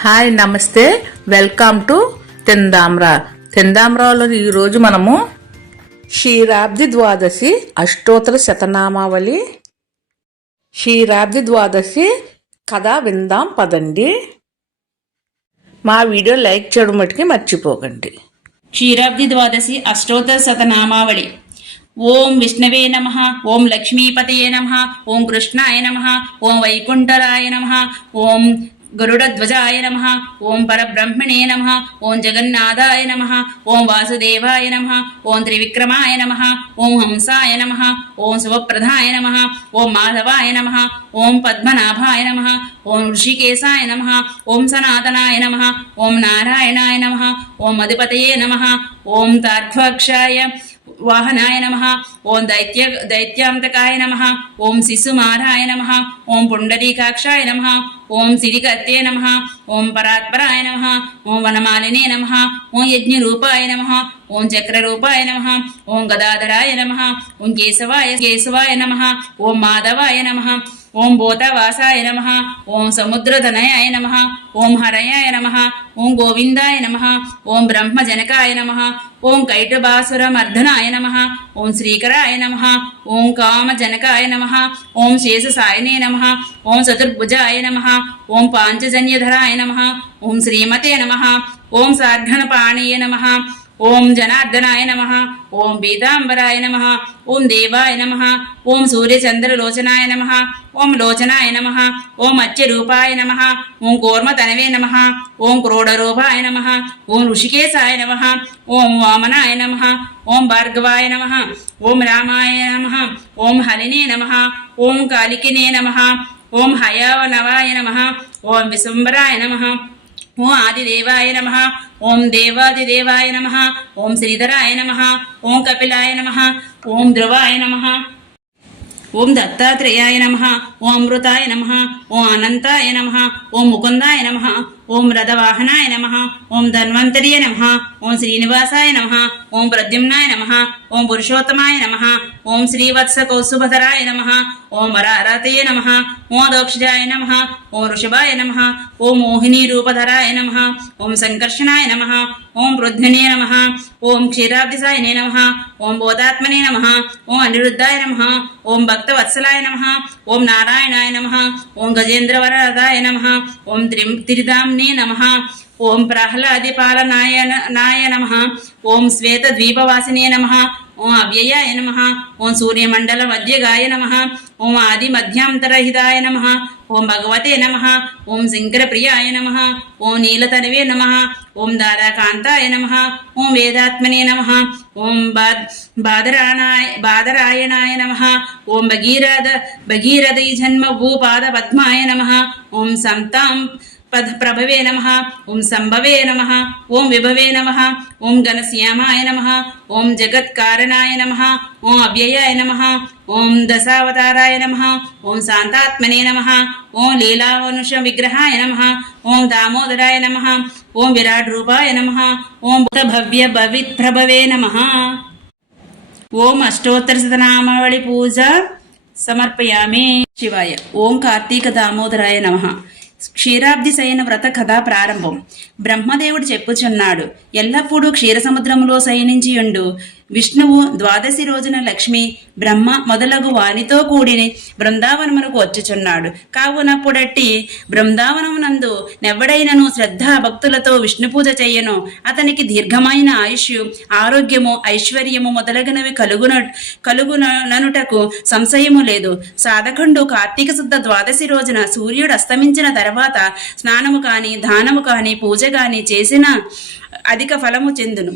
Hi నమస్తే, welcome to తెందామ్రాలో ఈరోజు మనము క్షీరాబ్ది ద్వాదశి అష్టోత్తర శతనామావళి క్షీరాబ్ది ద్వాదశి కథ విందాం పదండి. మా వీడియో లైక్ చేయడం మటుకి మర్చిపోకండి. క్షీరాబ్ది ద్వాదశి అష్టోత్తర శతనామావళి. ఓం విష్ణవే నమః, ఓం లక్ష్మీపతయే నమః, ఓం కృష్ణాయ నమః, ఓం వైకుంఠరాయ నమః, ఓం గరుడధ్వజాయ నమః, ఓం పరబ్రహ్మణే నమః, ఓం జగన్నాథాయ నమః, ఓం వాసుదేవాయ నమః, ఓం త్రివిక్రమాయ నమః, ఓం హంసాయ నమః, ఓం శుభప్రదాయ నమః, ఓం మాధవాయ నమః, ఓం పద్మనాభాయ నమః, ఓం ఋషికేశాయ నమః, ఓం సనాతనాయ నమః, ఓం నారాయణాయ నమః, ఓం మధుపతయే నమః, ఓం తార్ధ్వాక్షాయ వాహనాయ నమః, ఓం దైత్యాంతకాయ నమః, ఓం శిశుమారాయ నమః, ఓం పుండరీకాక్షాయ నమః, ఓం సిరికర్తే నమః, ఓం పరాత్పరాయ నమః, ఓం వనమాలినే నమః, ఓం యజ్ఞరూపాయ నమః, ఓం చక్రరూపాయ నమః, ఓం గదాధరాయ నమః, ఓం కేశవాయ నమః, ఓం మాధవాయ నమః, ఓం భూతవాసాయ నమః, ఓం సముద్రధనయాయ నమః, ఓం హరయాయ నమః, ఓం గోవిందాయ నమః, ఓం బ్రహ్మజనకాయ నమః, ఓం కైటబాసురమర్దనాయ నమః, ఓం శ్రీకరాయ నమః, ఓం కామజనకాయ నమః, ఓం శేషసాయనే నమః, ఓం చతుర్భుజాయ నమః, ఓం పాంచజన్యధరాయ నమః, ఓం శ్రీమతే నమః, ఓం సార్ఘణపాణియే నమః, ఓం జనార్దనాయ నమః, ఓం పీతాంబరాయ నమః, ఓం దేవాయ నమః, ఓం సూర్యచంద్రలోచనాయ నమః, ఓం లోచనాయ నమః, ఓం అత్యరూపాయ నమః, ఓం కూర్మతనవే నమః, ఓం క్రోడరూపాయ నమః, ఓం ఋషికేశాయ నమః, ఓం వామనాయ నమః, ఓం భార్గవాయ నమః, ఓం రామాయ నమః, ఓం హరినే నమః, ఓం కాళికినే నమః, ఓం హయవనవాయ నమః, ఓం విశంబరాయ నమః, ఓం ఆదిదేవాయ నమః, ఓం దేవాదిదేవాయ నమః, ఓం శ్రీధరాయ నమః, ఓం కపిలాయ నమః, ఓం ధ్రువాయ నమః, ఓం దత్తాత్రేయాయ నమః, ఓం అమృతాయ నమః, ఓం అనంతాయ నమః, ఓం ముకుందాయ నమః, ఓం రథవాహనాయ నమః, ఓం ధన్వంతరియ నమః, ఓం శ్రీనివాసాయ నమః, ఓం ప్రద్యుమ్నాయ నమః, ఓం పురుషోత్తమాయ నమః, ఓం శ్రీవత్స కౌస్తుభధరాయ నమః, ఓం వరారతయే నమః, ఓం దోక్షజాయ నమః, ఓం వృషభాయ నమః, ఓం మోహినీ రూపధరాయ నమః, ఓం సంకర్షణాయ నమః, ఓం పృథ్వినే నమః, ఓం క్షీరాబ్దిసాయనే నమః, ఓం బోధాత్మనే నమః, ఓం అనిరుద్ధాయ నమః, ఓం భక్తవత్సలాయ నమః, ఓం నారాయణాయ నమః, ఓం గజేంద్రవరదాయ నమః, ఓం త్రిదాంనే నమః, ఓం ప్రహ్లాదిపాలనాయ నమః, ఓం శ్వేతద్వీపవాసినే నమః, ఓం అవ్యయాయ నమః, ఓం సూర్యమండల మధ్యగాయ నమః, ఓం ఆది మధ్యాంతరహితాయ నమః, ఓం భగవతే నమః, ఓం శంకరప్రియాయ నమః, ఓం నీలతనవే నమః, ఓం దారాకాంతాయ నమః, ఓం వేదాత్మనే నమః, ఓం బాదరాయణాయ నమః, ఓం భగీరథై జన్మ భూపాద పద్మాయ నమః, ఓం సంతాం ప్రభవే నమః, ఓం సంభవే నమః, ఓం విభవే నమః, ఓం ఘనశ్యామాయ నమః, ఓం జగత్కారణాయ నమః, ఓం అవ్యయాయ నమః, ఓం దశావతారాయ నమః, ఓం శాంతాత్మనే నమః, ఓం లీలావనుష విగ్రహాయ నమః, ఓం దామోదరాయ నమః, ఓం విరాట్ రూపాయ నమః, ఓం భవ్య భవిత్ప్రభవే నమః. ఓం అష్టోత్తర శతనామావళి పూజ సమర్పయామి. శివాయ. ఓం కార్తీక దామోదరాయ నమః. క్షీరాబ్ది శయన వ్రత కథ ప్రారంభం. బ్రహ్మదేవుడు చెప్పుచున్నాడు, ఎల్లప్పుడూ క్షీరసముద్రములో శయనించియుండు విష్ణువు ద్వాదశి రోజున లక్ష్మి బ్రహ్మ మొదలగు వానితో కూడి బృందావనమునకు వచ్చుచున్నాడు. కావునప్పుడట్టి బృందావనమునందు నెవ్వడైనను శ్రద్ధా భక్తులతో విష్ణు పూజ చెయ్యను అతనికి దీర్ఘమైన ఆయుష్, ఆరోగ్యము, ఐశ్వర్యము మొదలగునవి కలుగుననుటకు సంశయము లేదు. సాధకుండు కార్తీక శుద్ధ ద్వాదశి రోజున సూర్యుడు అస్తమించిన తర్వాత స్నానము కాని, దానము కాని, పూజ కాని చేసిన అధిక ఫలము చెందును.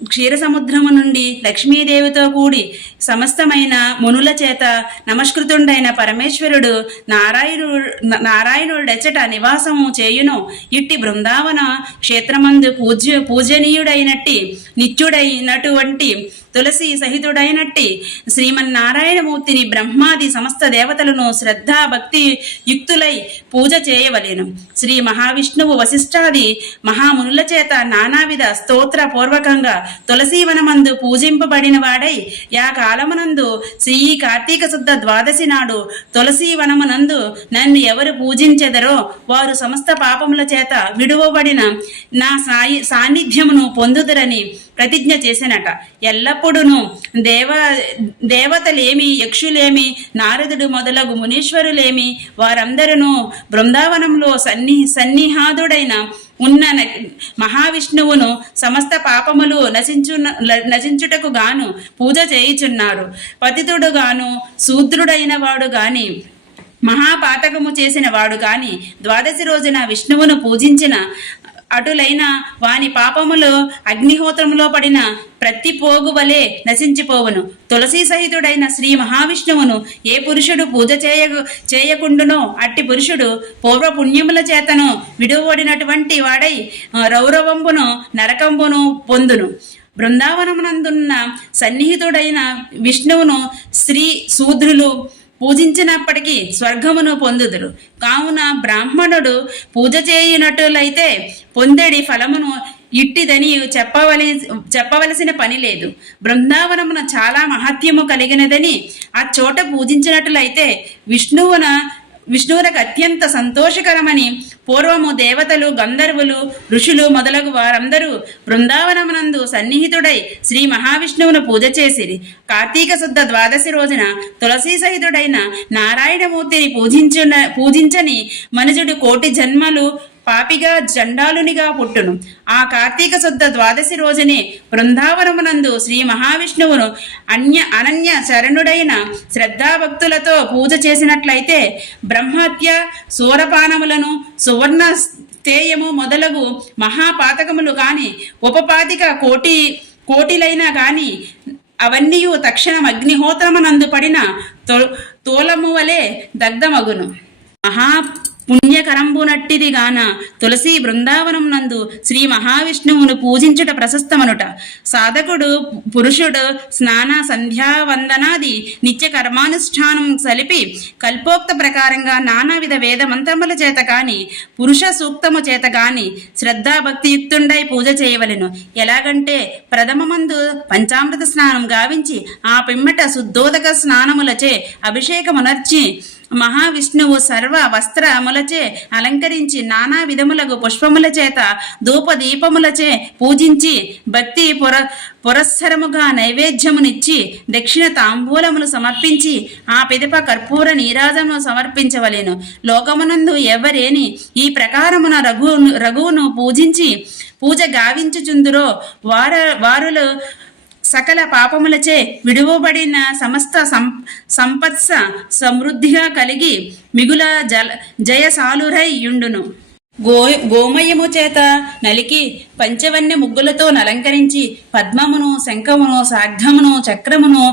క్షీరసముద్రము నుండి లక్ష్మీదేవితో కూడి సమస్తమైన మునుల చేత నమస్కృతుండైన పరమేశ్వరుడు నారాయణుడెచ్చట నివాసము చేయును. ఇట్టి బృందావన క్షేత్రమందు పూజనీయుడైనట్టి నిత్యుడైనటువంటి తులసి సహితుడైనట్టి శ్రీమన్నారాయణమూర్తిని బ్రహ్మాది సమస్త దేవతలను శ్రద్ధా భక్తి యుక్తులై పూజ చేయవలెను. శ్రీ మహావిష్ణువు వశిష్ఠాది మహామునుల చేత నానావిధ స్తోత్ర పూర్వకంగా తులసీవనమందు పూజింపబడిన వాడై యా కాలమునందు శ్రీ కార్తీక శుద్ధ ద్వాదశి నాడు తులసీవనమునందు నన్ను ఎవరు పూజించెదరో వారు సమస్త పాపముల చేత విడువబడిన నా సాన్నిధ్యమును పొందుదురని ప్రతిజ్ఞ చేసినట. ఎల్లప్పుడూ దేవతలేమి, యక్షులేమి, నారదుడు మొదలగు మునీశ్వరులేమి వారందరూ బృందావనంలో సన్నిహాదుడైన ఉన్న మహావిష్ణువును సమస్త పాపములు నశించుటకు గాను పూజ చేయుచున్నారు. పతితుడు గాను శూద్రుడైన వాడు గాని మహాపాతకము చేసిన వాడు గాని ద్వాదశి రోజున విష్ణువును పూజించిన అటులైన వాని పాపములు అగ్నిహోత్రములో పడిన ప్రతి పోగు వలె నశించిపోవును. తులసీ సహితుడైన శ్రీ మహావిష్ణువును ఏ పురుషుడు పూజ చేయకుండునో అట్టి పురుషుడు పూర్వ పుణ్యముల చేతను విడువబడినటువంటి వాడై రౌరవంబును నరకంబును పొందును. బృందావనమునందున్న సన్నిహితుడైన విష్ణువును స్త్రీ శూద్రులు పూజించినప్పటికీ స్వర్గమును పొందుదురు. కావున బ్రాహ్మణుడు పూజ చేయునట్లయితే పొందెడి ఫలమును ఇట్టిదని చెప్పవలసిన పని లేదు. బృందావనమున చాలా మహత్యము కలిగినదని ఆ చోట పూజించినట్లయితే విష్ణువునకు అత్యంత సంతోషకరమని పూర్వము దేవతలు, గంధర్వులు, ఋషులు మొదలగు వారందరూ బృందావనమునందు సన్నిహితుడై శ్రీ మహావిష్ణువును పూజ చేసిరి. కార్తీక శుద్ధ ద్వాదశి రోజున తులసీ సహితుడైన నారాయణమూర్తిని పూజించని మనుజుడు కోటి జన్మలు పాపిగా జండాలునిగా పుట్టును. ఆ కార్తీక శుద్ధ ద్వాదశి రోజునే బృందావనమునందు శ్రీ మహావిష్ణువును అనన్య శరణుడైన శ్రద్ధాభక్తులతో పూజ చేసినట్లయితే బ్రహ్మహత్య, సూరపానములను, సువర్ణ స్థేయము మొదలగు మహాపాతకములు కాని ఉపపాతిక కోటిలైనా కాని అవన్నీ తక్షణం అగ్నిహోత్రమునందు పడిన తోలము వలె దగ్ధమగును. పుణ్యకరంబునట్టిది గాన తులసి బృందావనం నందు శ్రీ మహావిష్ణువును పూజించుట ప్రశస్తమనుట. సాధకుడు పురుషుడు స్నాన సంధ్యావందనాది నిత్య కర్మానుష్ఠానం సలిపి కల్పోక్త ప్రకారంగా నానావిధ వేద మంత్రముల చేత కాని పురుష సూక్తము చేత కాని శ్రద్ధాభక్తియుక్తుండై పూజ చేయవలెను. ఎలాగంటే ప్రథమమందు పంచామృత స్నానం గావించి ఆ పిమ్మట శుద్ధోదక స్నానములచే అభిషేకమునర్చి మహావిష్ణువు సర్వ వస్త్రములచే అలంకరించి నానా విధములకు పుష్పముల చేత ధూప దీపములచే పూజించి భక్తి పురస్సరముగా నైవేద్యమునిచ్చి దక్షిణ తాంబూలములు సమర్పించి ఆ పిదప కర్పూర నీరాజమును సమర్పించవలెను. లోకమునందు ఎవరేని ఈ ప్రకారమున రఘువును పూజించి పూజ గావించుచుందురో వారులు సకల పాపములచే విడువబడిన సమస్త సంపత్స సమృద్ధిగా కలిగి మిగుల జయసాలురై యుండును. గోమయము చేత నలికి పంచవన్య ముగ్గులతో నలంకరించి పద్మమును, శంఖమును, సాగ్ధమును, చక్రమును,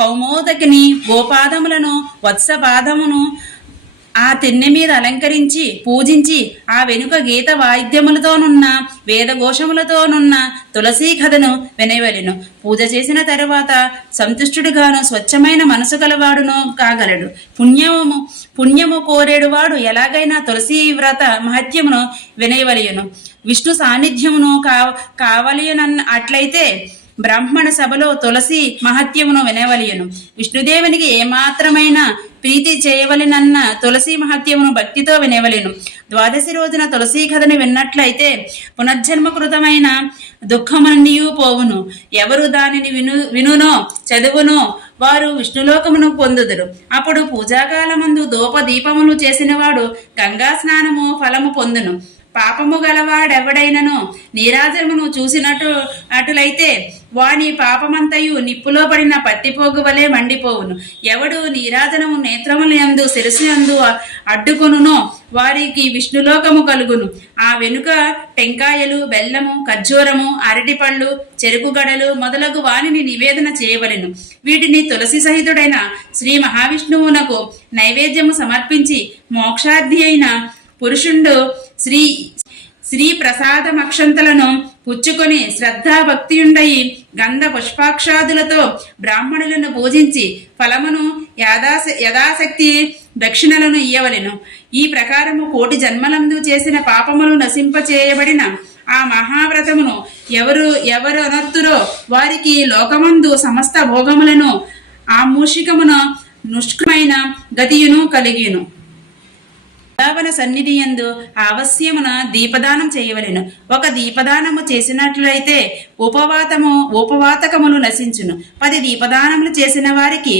కౌమోదకిని, గోపాదములను, వత్సపాదమును ఆ తిన్నె మీద అలంకరించి పూజించి ఆ వెనుక గీత వాయిద్యములతోనున్న వేదఘోషములతోనున్న తులసీ కథను వినవలెను. పూజ చేసిన తరువాత సంతుష్టుడుగాను స్వచ్ఛమైన మనసు కలవాడును కాగలడు. పుణ్యము కోరేడువాడు ఎలాగైనా తులసీ వ్రత మహత్యమును వినయవలయును. విష్ణు సాన్నిధ్యమును కావలయునన్న అట్లయితే బ్రాహ్మణ సభలో తులసి మహత్యమును వినవలయును. విష్ణుదేవునికి ఏమాత్రమైన ప్రీతి చేయవలెనన్న తులసి మహత్యమును భక్తితో వినవలెను. ద్వాదశి రోజున తులసీ కథను విన్నట్లయితే పునర్జన్మకృతమైన దుఃఖమన్నీయూ పోవును. ఎవరు దానిని వినునో చదువునో వారు విష్ణులోకమును పొందుదురు. అప్పుడు పూజాకాలమందు ధూప దీపములు చేసినవాడు గంగా స్నానము ఫలము పొందును. పాపము గలవాడెవడైనను నీరాజమును అటులైతే వాని పాపమంతయు నిప్పులో పడిన పత్తిపోగు వలె మండిపోవును. ఎవడు నీరాజనము నేత్రముల యందు శిరస్సు యందు అడ్డుకొనునో వారికి విష్ణులోకము కలుగును. ఆ వెనుక టెంకాయలు, బెల్లము, ఖర్జూరము, అరటిపళ్ళు, చెరుకుగడలు మొదలగు వానిని నివేదన చేయవలెను. వీటిని తులసి సహితుడైన శ్రీ మహావిష్ణువునకు నైవేద్యము సమర్పించి మోక్షార్థి అయిన పురుషుండు శ్రీ ప్రసాదమక్షంతలను పుచ్చుకొని శ్రద్ధాభక్తియుండయి గంధ పుష్పాక్షాదులతో బ్రాహ్మణులను పూజించి ఫలమును యథాశక్తి దక్షిణలను ఇయ్యవలెను. ఈ ప్రకారము 1,000,000 జన్మలందు చేసిన పాపములు నశింపచేయబడిన ఆ మహావ్రతమును ఎవరు అనర్తురో వారికి లోకమందు సమస్త భోగములను ఆ మూషికమున నుష్కమైన గతియును కలిగిను. బృందావన సన్నిధి యందు అవశ్యమున దీపదానం చేయవలెను. ఒక దీపదానము చేసినట్లయితే ఉపవాతకములు నశించును. 10 దీపదానములు చేసిన వారికి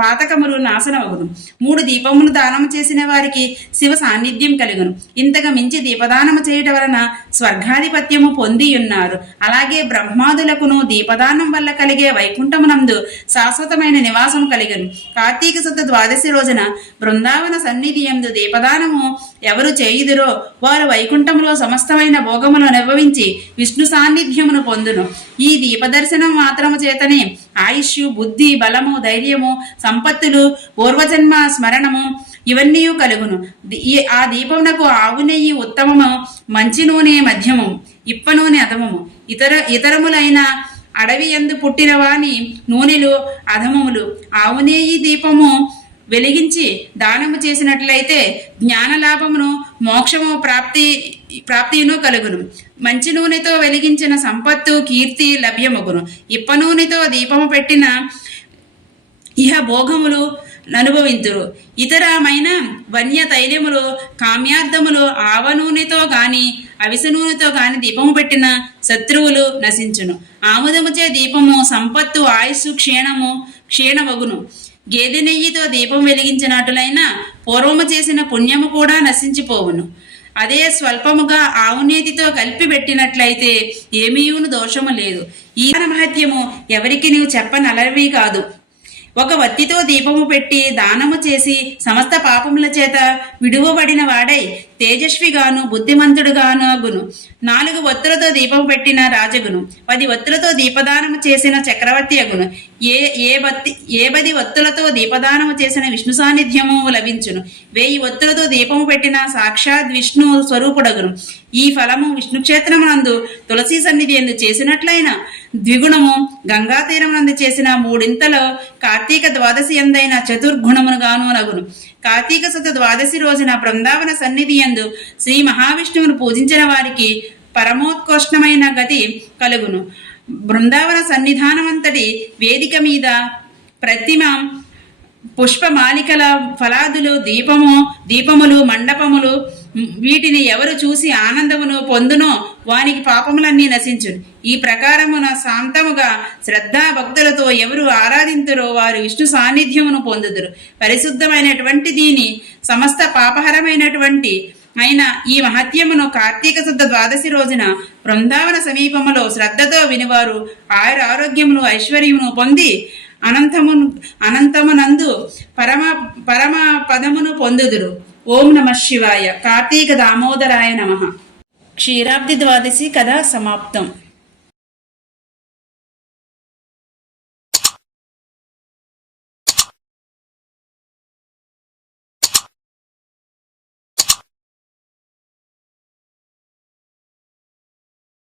పాతకములు నాశనమగును. 3 దీపములు దానము చేసిన వారికి శివ సాన్నిధ్యం కలుగును. ఇంతగా మించి దీపదానము చేయటం వలన స్వర్గాధిపత్యము పొంది ఉన్నారు. అలాగే బ్రహ్మాదులకును దీపదానం వల్ల కలిగే వైకుంఠమునందు శాశ్వతమైన నివాసం కలిగను. కార్తీక శుద్ధ ద్వాదశి రోజున బృందావన సన్నిధి యందు దీపదానము ఎవరు చేయుదురో వారు వైకుంఠములో సమస్తమైన భోగములు అనుభవించి విష్ణు సాన్నిధ్యమును పొందును. ఈ దీపదర్శనం మాత్రము చేతనే ఆయుష్, బుద్ధి, బలము, ధైర్యము, సంపత్తులు, పూర్వజన్మ స్మరణము ఇవన్నీ కలుగును. ఆ దీపమునకు ఆవు నెయ్యి ఉత్తమము, మంచి నూనె మధ్యమము, ఇప్ప నూనె అధమము, ఇతరములైన అడవి యందు పుట్టిన వాని నూనెలు అధమములు. ఆవు నెయ్యి దీపము వెలిగించి దానము చేసినట్లయితే జ్ఞానలాభమును, మోక్షము ప్రాప్తియును కలుగును. మంచి నూనెతో వెలిగించిన సంపత్తు, కీర్తి లభ్యమగును. ఇప్ప నూనెతో దీపము పెట్టిన ఇహ భోగములు అనుభవింతురు. ఇతరమైన వన్య తైలములు, కామ్యార్థములు ఆవ నూనెతో గాని అవిసె నూనెతో గాని దీపము పెట్టిన శత్రువులు నశించును. ఆముదముచే దీపము సంపత్తు, ఆయుస్సు క్షీణమగును. గేదె నెయ్యితో దీపం వెలిగించినట్లయిన పూర్వము చేసిన పుణ్యము కూడా నశించిపోవును. అదే స్వల్పముగా ఆవు నేతితో కలిపి పెట్టినట్లయితే ఏమీయును దోషము లేదు. ఈ మహత్యము ఎవరికి నీవు చెప్పనలవి కాదు. ఒక వత్తితో దీపము పెట్టి దానము చేసి సమస్త పాపముల చేత విడువబడిన వాడై తేజస్విగాను బుద్ధిమంతుడుగాను అగును. 4 వత్తులతో దీపము పెట్టిన రాజగును. 10 వత్తులతో దీపదానము చేసిన చక్రవర్తి అగును. ఏ 10 వత్తులతో దీపదానము చేసిన విష్ణు సాన్నిధ్యము లభించును. 1000 వత్తులతో దీపము పెట్టిన సాక్షాత్ విష్ణు స్వరూపుడగును. ఈ ఫలము విష్ణుక్షేత్రమునందు తులసి సన్నిధి యందు చేసినట్లయిన ద్విగుణము, గంగా తీరమునందు చేసిన 3 కార్తీక ద్వాదశి ఎందైన చతుర్గుణముగాను నగును. కార్తీక శుద్ధ ద్వాదశి రోజున బృందావన సన్నిధి యందు శ్రీ మహావిష్ణువును పూజించిన వారికి పరమోత్కృష్టమైన గతి కలుగును. బృందావన సన్నిధానమంతటి వేదిక మీద ప్రతిమ, పుష్పమాలికల, ఫలాదులు, దీపములు, మండపములు వీటిని ఎవరు చూసి ఆనందమును పొందునో వానికి పాపములన్నీ నశించును. ఈ ప్రకారమున శాంతముగా శ్రద్ధా భక్తులతో ఎవరు ఆరాధింతురో వారు విష్ణు సాన్నిధ్యమును పొందుదురు. పరిశుద్ధమైనటువంటి దీని సమస్త పాపహరమైనటువంటి అయిన ఈ మహత్యమును కార్తీక శుద్ధ ద్వాదశి రోజున బృందావన సమీపములో శ్రద్ధతో వినివారు ఆరోగ్యమును, ఐశ్వర్యమును పొంది అనంతమునందు పరమ పదమును పొందుదురు. ఓం నమః శివాయ. కార్తీక దామోదరాయ నమః. క్షీరాబ్ది ద్వాదశి కథ సమాప్తం.